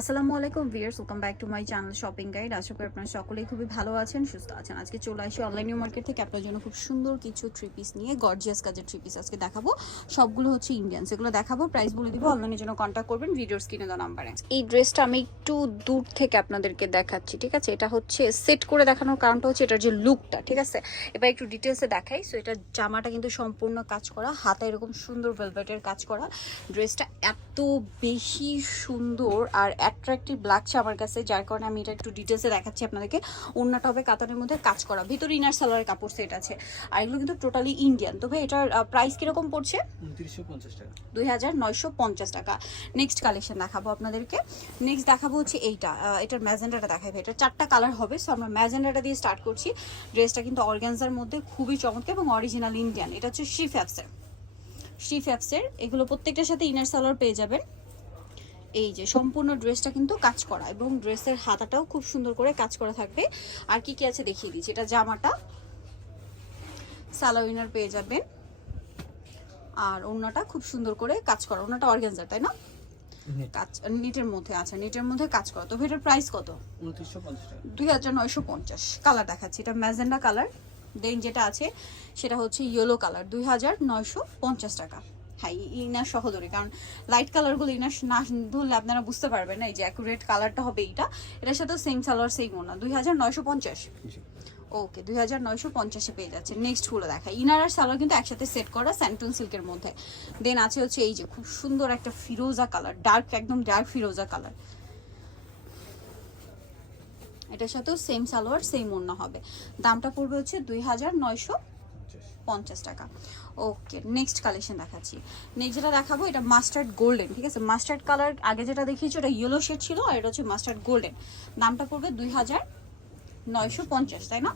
আসসালামু আলাইকুম viewers welcome back to my channel shopping guide. আশা করি আপনারা সকলেই খুবই ভালো আছেন, সুস্থ আছেন। আজকে চলে আসি অনলাইন মার্কেট থেকে। আপনার জন্য খুব সুন্দর কিছু থ্রি পিস নিয়ে গর্জিয়াস কাজের থ্রি পিস আজকে দেখাবো। সবগুলো হচ্ছে ইন্ডিয়ান সেগুলো দেখাবো। প্রাইস বলে দিব অনলাইনের জন্য কন্ট্যাক্ট করবেন ভিডিওর স্ক্রিনে দেওয়া নাম্বারে এই ড্রেসটা আমি একটু দূর থেকে আপনাদেরকে দেখাচ্ছি, ঠিক আছে? এটা হচ্ছে সেট করে দেখানোর কারণটা হচ্ছে এটার যে লুকটা ঠিক আছে? এবার একটু ডিটেলসে দেখাই। সো এটা জামাটা কিন্তু সম্পূর্ণ কাজ করা, হাতে এরকম সুন্দর ভেলভেটের কাজ করা। ড্রেসটা এত বেশি সুন্দর আর অ্যাট্রাকটিভ লাগছে আমার কাছে যার কারণে আমি এটা একটু ডিটেলসে দেখাচ্ছি আপনাদেরকে। অন্যটা হবে কাতানের মধ্যে কাজ করা। ভিতরে ইনার সালোয়ারের কাপড় সেট আছে। আর এগুলো কিন্তু টোটালি ইন্ডিয়ান তবে এটার প্রাইস কীরকম পড়ছে? দুই হাজার নয়শো পঞ্চাশ টাকা। নেক্সট কালেকশন দেখাবো আপনাদেরকে। নেক্সট দেখাবো হচ্ছে এইটা। এটার ম্যাজেন্ডাটা দেখাবে এটা চারটা কালার হবে সো আমরা ম্যাজেন্ডাটা দিয়ে স্টার্ট করছি। ড্রেসটা কিন্তু অর্গ্যানজার মধ্যে খুবই চমৎকার এবং অরিজিনাল ইন্ডিয়ান এটা হচ্ছে শিফ ফ্যাপসের শি ফ্যাপসের এগুলো প্রত্যেকটার সাথে ইনার সালোয়ার পেয়ে যাবেন। এই যে সম্পূর্ণ ড্রেসটা কিন্তু কাজ করা এবং ড্রেসের হাতাটাও খুব সুন্দর করে কাজ করা থাকবে। আর কি কি আছে দেখিয়ে দিচ্ছি এটা জামাটা। সালোয়ার পেয়ে যাবেন। আর ওড়নাটা খুব সুন্দর করে কাজ করা। ওড়নাটা অর্গানজার তাই না? কাজ নিটের মধ্যে আচ্ছা নিটের মধ্যে কাজ করা। তো এটার প্রাইস কত? দুই হাজার নয়শো পঞ্চাশ। কালার দেখাচ্ছি এটা ম্যাজেন্ডা কালার দেন যেটা আছে, সেটা হচ্ছে ইয়েলো কালার দুই হাজার নয়শো পঞ্চাশ টাকা। হ্যাঁ ইনার সহ ধরে কারণ লাইট কালারগুলো ইনার না ধরলে আপনারা বুঝতে পারবেন না, এই যে অ্যাকুরেট কালারটা হবে এইটা। এটার সাথেও সেম সালোয়ার সেম ওনা দুই হাজার নয়শো ওকে দুই হাজার নয়শো পঞ্চাশে পেয়ে যাচ্ছে নেক্সটগুলো দেখা, ইনার আর সালোয়ার কিন্তু একসাথে সেট করা স্যান্টন সিল্কের মধ্যে। দেন আছে হচ্ছে এই যে খুব সুন্দর একটা ফিরোজা কালার ডার্ক একদম ডার্ক ফিরোজা কালার এটার সাথেও সেম সালোয়ার সেম ওড়না হবে। দামটা পড়বে হচ্ছে দুই হাজার নয়শো পঞ্চাশ টাকা। ওকে নেক্সট কালেকশন দেখাচ্ছি। নেক্সট যেটা দেখাবো এটা মাস্টার্ড গোল্ডেন ঠিক আছে? মাস্টার্ড কালার আগে যেটা দেখিয়েছি ওটা ইয়েলো শেড ছিল আর এটা হচ্ছে মাস্টার্ড গোল্ডেন দামটা পড়বে দুই হাজার নয়শো পঞ্চাশ তাই না?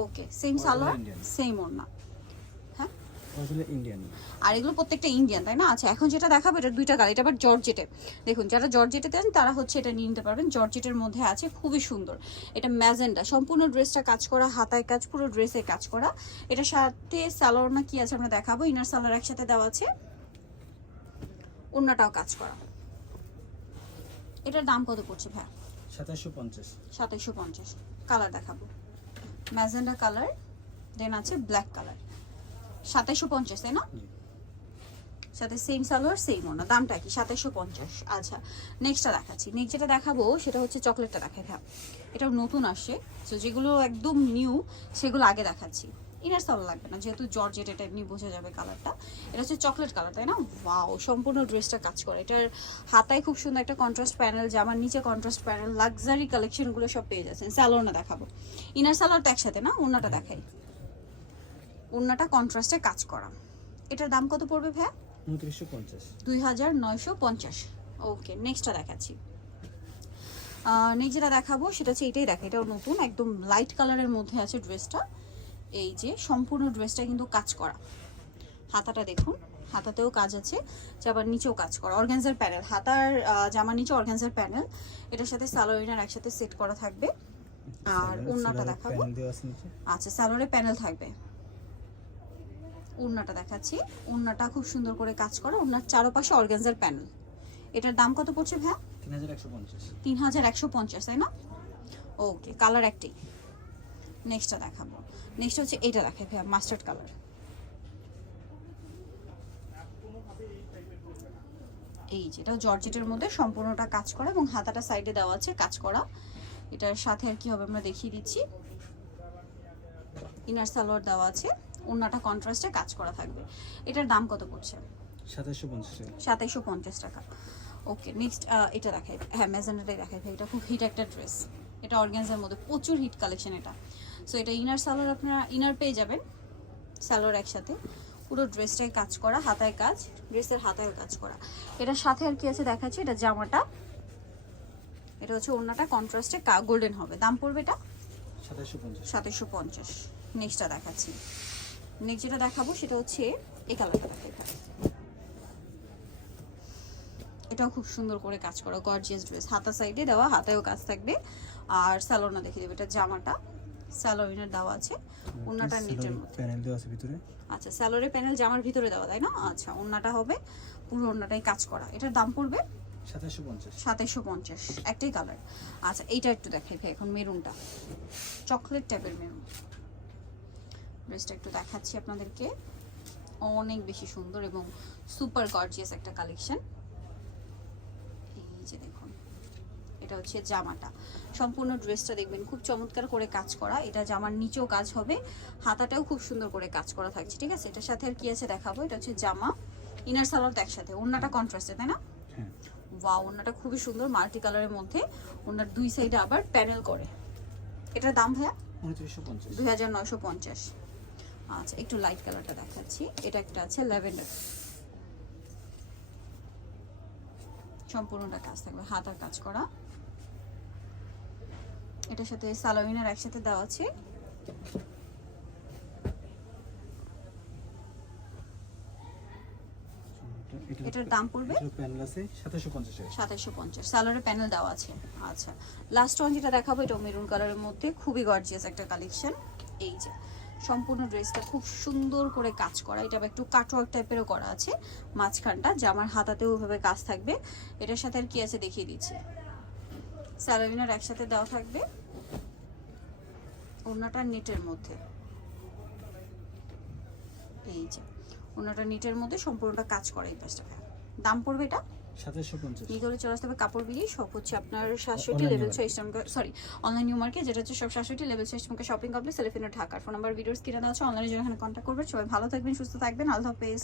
ওকে সেম সালোয়ার সেম ওড়না। ইন্ডিয়ান আর এগুলো প্রত্যেকটা ইন্ডিয়ান তাই না? আচ্ছা এখন যেটা দেখাবো এটা দুইটা কালার এটা আবার জর্জেটে দেখুন যারা জর্জেটে দেন তারা হচ্ছে এটা নিয়ে নিতে পারবেন। জর্জেটের মধ্যে আছে খুবই সুন্দর। এটা ম্যাজেন্ডা সম্পূর্ণ ড্রেসটা কাজ করা হাতায় কাজ পুরো ড্রেসে কাজ করা। এটার সাথে সালোয়ার না কি আছে আমরা দেখাবো ইনার সালোয়ার একসাথে দেওয়া আছে। অন্যটাও কাজ করা। এটার দাম কত পড়ছে ভাই সাতাশশো পঞ্চাশ। সাতাইশশো পঞ্চাশ। কালার দেখাবো। ম্যাজেন্ডা কালার দেন আছে ব্ল্যাক কালার সাতাইশশো পঞ্চাশ তাই না? সাথে সেম সালোয়ার সেম ওনা দামটা কি? পঞ্চাশ। আচ্ছা নেক্সটটা দেখাচ্ছি। নেক্সট যেটা দেখাবো সেটা হচ্ছে চকলেটটা দেখাই হ্যাঁ এটাও নতুন আসছে। তো যেগুলো একদম নিউ সেগুলো আগে দেখাচ্ছি। ইনার সালো লাগবে না যেহেতু জর্জেট এটা এমনি বোঝা যাবে কালারটা এটা হচ্ছে চকলেট কালার তাই না? ওয়াও সম্পূর্ণ ড্রেসটা কাজ করে। এটার হাতায় খুব সুন্দর একটা কন্ট্রাস্ট প্যানেল জামার নিচে কন্ট্রাস্ট প্যানেল লাক্সারি কালেকশনগুলো সব পেয়ে যাচ্ছেন। স্যালোনা দেখাবো। ইনার সালোয়ারটা একসাথে না? ওড়নাটা দেখাই। ওড়নাটা কন্ট্রাস্টে কাজ করা। এটার দাম কত পড়বে ভাইয়া? উনত্রিশশো পঞ্চাশ। দুই হাজার নয়শো পঞ্চাশ। ওকে নেক্সটটা দেখাচ্ছি। নেক্সট যেটা দেখাবো সেটা হচ্ছে এটাই দেখা এটাও নতুন একদম লাইট কালারের মধ্যে আছে ড্রেসটা এই যে সম্পূর্ণ ড্রেসটা কিন্তু কাজ করা। হাতাটা দেখুন হাতাতেও কাজ আছে জামার নিচেও কাজ করা। অর্গানজার প্যানেল হাতার জামার নিচে অর্গানজার প্যানেল এটার সাথে সালোয়ারিনার একসাথে সেট করা থাকবে। আর ওড়নাটা দেখাবো। আচ্ছা সালোয়ারে প্যানেল থাকবে। ওড়নাটা দেখাচ্ছি। ওড়নাটা খুব সুন্দর করে কাজ করা। ওড়নার চারপাশে অর্গানজার প্যানেল। এটার দাম কত পড়ছে ভাইয়া? তিন হাজার একশো পঞ্চাশ। তাই না? ওকে কালার একটাই। নেক্সটটা দেখাবো। নেক্সট হচ্ছে এটা দেখাই ভাইয়া মাস্টার্ড কালার এই যেটা জর্জেটের মধ্যে সম্পূর্ণটা কাজ করা এবং হাতাটা সাইডে দেওয়া আছে কাজ করা। এটার সাথে আর কি হবে আমরা দেখিয়ে দিচ্ছি। ইনার সালোয়ার দেওয়া আছে। ওড়নাটা কন্ট্রাস্টে কাজ করা থাকবে। এটার দাম কত পড়ছে? সাতাশশো পঞ্চাশ টাকা। ওকে নেক্সট এটা দেখাই। হ্যাঁ ম্যাজেন্ডাটাই দেখাই ভাই এটা খুব হিট একটা ড্রেস এটা অর্গ্যানজার মধ্যে প্রচুর হিট কালেকশন এটা। সো এটা ইনার সালোয়ার আপনারা ইনার পেয়ে যাবেন সালোয়ার একসাথে। পুরো ড্রেসটাই কাজ করা হাতায় কাজ ড্রেসের হাতায় কাজ করা। এটার সাথে আর কি আছে দেখাচ্ছি? এটা জামাটা। এটা হচ্ছে ওড়নাটা কন্ট্রাস্টে গোল্ডেন হবে। দাম পড়বে এটা? সাতাশশো পঞ্চাশ। নেক্সটটা দেখাচ্ছি। নেক্সট যেটা দেখাবো সেটা হচ্ছে এই কালারটা এটাও খুব সুন্দর করে কাজ করা গর্জিয়াস ড্রেস হাতা সাইডে দেওয়া হাতায়ও কাজ থাকবে। আর স্যালোনা দেখিয়ে দেবে এটা জামাটা। স্যালোইনের দেওয়া আছে। ওড়নাটা নিচের মধ্যে। প্যানেল দেওয়া আছে ভিতরে। আচ্ছা স্যালোরে প্যানেল জামার ভিতরে দেওয়া তাই না? আচ্ছা ওড়নাটা হবে। পুরো ওড়নাটাই কাজ করা। এটার দাম পড়বে? সাতাশশো পঞ্চাশ। একটাই কালার আচ্ছা এইটা একটু দেখাই ভাই এখন মেরুনটা চকলেট টাইপের মেরুন ড্রেসটা একটু দেখাচ্ছি আপনাদেরকে। অনেক বেশি সুন্দর এবং সুপার গর্জিয়াস একটা কালেকশন। এই যে দেখুন এটা হচ্ছে জামাটা। সম্পূর্ণ ড্রেসটা দেখবেন খুব চমৎকার করে কাজ করা। এটা জামার নিচেও কাজ হবে হাতাটাও খুব সুন্দর করে কাজ করা থাকছে ঠিক আছে? এটার সাথে আর কি আছে দেখাবো? এটা হচ্ছে জামা ইনার সালোয়ার একসাথে। ওড়নাটা কন্ট্রাস্টে তাই না? হ্যাঁ। ওয়াও ওনাটা খুবই সুন্দর মাল্টি কালারের মধ্যে। ওনার দুই সাইডে আবার প্যানেল করে। এটার দাম ভাইয়া? দুই হাজার নয়শো পঞ্চাশ। আচ্ছা একটু লাইট কালারটা দেখাচ্ছি। এটা একটা আছে ল্যাভেন্ডার সম্পূর্ণটা কাজ থাকবে হাতার কাজ করা। এটার সাথে সালোইনার একসাথে দেওয়া আছে। এটার দাম পড়বে? সাতাশশো পঞ্চাশ সালোয়ারের প্যানেল দেওয়া আছে। আচ্ছা লাস্ট ওয়ান যেটা দেখাবো এটা মেরুন কালারের মধ্যে। খুবই গর্জিয়াস একটা কালেকশন এই যে সম্পূর্ণ ড্রেসটা খুব সুন্দর করে কাজ করা। এটা একটু কাটওয়ার্ক টাইপেরও করা আছে। মাঝখানটা, জামার হাতাতেও ওইভাবে কাজ থাকবে। এটার সাথে আর কি আছে দেখিয়ে দিচ্ছি। স্যালারিনার একসাথে দেওয়া থাকবে। ওড়নাটা নেটের মধ্যে। এই যে, ওড়নাটা নেটের মধ্যে সম্পূর্ণটা কাজ করে এই পাঁচটা দাম পড়বে এটা? চলে আসতে হবে কাপড় বিলি সব হচ্ছে আপনার সাতষট্টি লেভেল ছয় সরি অনলাইন নিউ মার্কেট যেটা হচ্ছে সব সাতষট্টি লেভেল ছয় শপিং কমপ্লেক্স ঢাকার। ফোন নাম্বার ভিডিওস কিনে দেওয়া আছে অনলাইনে জন্য এখানে কন্ট্যাক্ট করবেন সবাই ভালো থাকবেন সুস্থ থাকবেন আল্লাহ হাফেজ।